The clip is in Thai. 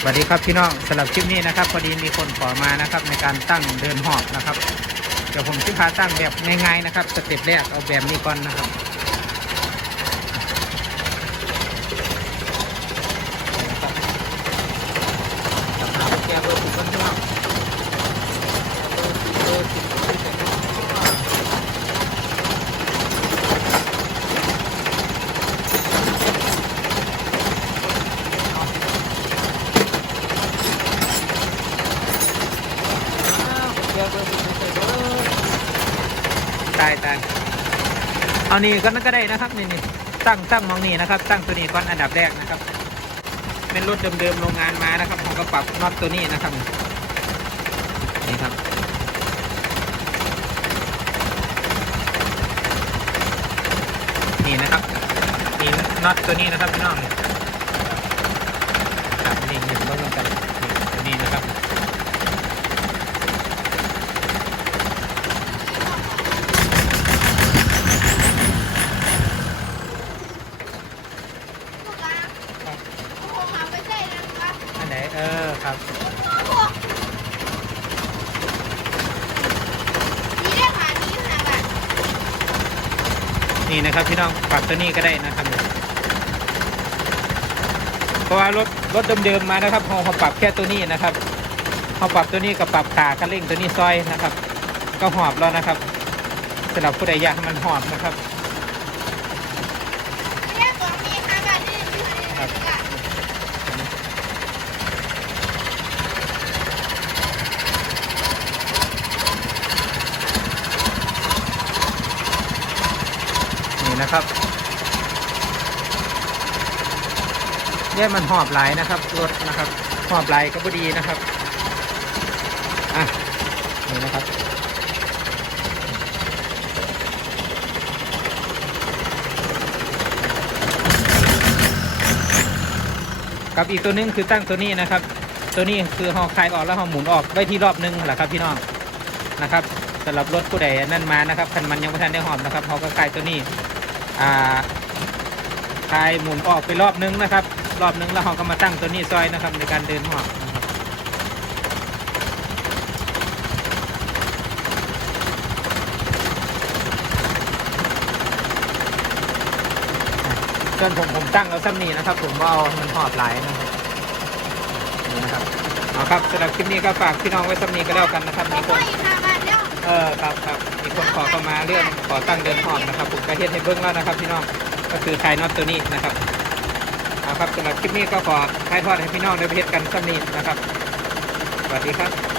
สวัสดีครับพี่น้องสำหรับคลิปนี้นะครับพอดีมีคนขอมานะครับในการตั้งเดินหอบนะครับเดี๋ยวผมจะพาตั้งแบบง่ายๆนะครับสเต็ปแรกเอาแบบนี้ก่อนนะครับแก้เบอร์สิบก่อนพี่น้องแก้เบอร์สิบก่อนพี่น้อง ตายตายเอานี่ก็นั่นก็ได้นะครับนี่นี่ตั้งตั้งมองนี่นะครับ ตั้งตัวนี้ก่อนอันดับแรกนะครับ เป็นรถเดิมๆโรงงานมานะครับผมก็ปรับน็อตตัวนี้นะครับนี่ครับนี่นะครับนี่น็อตตัวนี้นะครับพี่น้องครับนี่นี่รถลงกันนี่ตัวนี้นะครับ ถูกอะโอ้โหหาไม่ใช่นะครับ อันไหนเออ ครับโอ้โหนี่ได้หานี้หาแบบนี่นะครับพี่น้องปรับตัวนี้ก็ได้นะครับเพราะว่ารถรถเดิมๆมานะครับเราเขาปรับแค่ตัวนี้นะครับเขาปรับตัวนี้กับปรับขาคันเร่งตัวนี้ซอยนะครับ ก็หอบแล้วนะครับสำหรับผู้ใดอยากให้มันหอบนะครับ นี่ได้ตัวมีหาแบบนี้อยู่ในนี้กัน นะครับเนี่ยมันหอบหลายนะครับรถนะครับหอบหลายก็พอดีนะครับอะนี่นะครับกับอีกตัวหนึงคือตั้งตัวนี้นะครับ ตัวนี้คือห่อคลายออกแล้วห่อหมุนออกไว้ที่รอบนึงแหละครับพี่น้องนะครับสำหรับรถผู้ใดนั่นมานะครับคันมันยังไม่ทันได้หอมนะครับเขาก็คลายตัวนี้ อ่าคลายหมุนออกไปรอบนึงนะครับ รอบนึงแล้วเขาก็มาตั้งตัวนี้ซอยนะครับในการเดินหอบนะครับจนผมผมตั้งเอาซ้ำนี้นะครับ ผมว่าเอามันหอบหลนะครับนี่นะครับเอาครับสำหรับคลิปนี้ก็ฝากพี่น้องไว้สำนีก็แล้วกันนะครับผมีคน เออครับครับมีคนขอเข้ามาเรื่องขอตั้งเดินหอบนะครับ ผมก็เฮ็ดให้เบิ้งแล้วนะครับพี่น้องก็คือคลายน็อตตัวนี้นะครับเอาครับสำหรับคลิปนี้ก็ขอให้ทอดให้พี่น้องได้ไปเฮ็ดกันสำนีนะครับสวัสดีครับ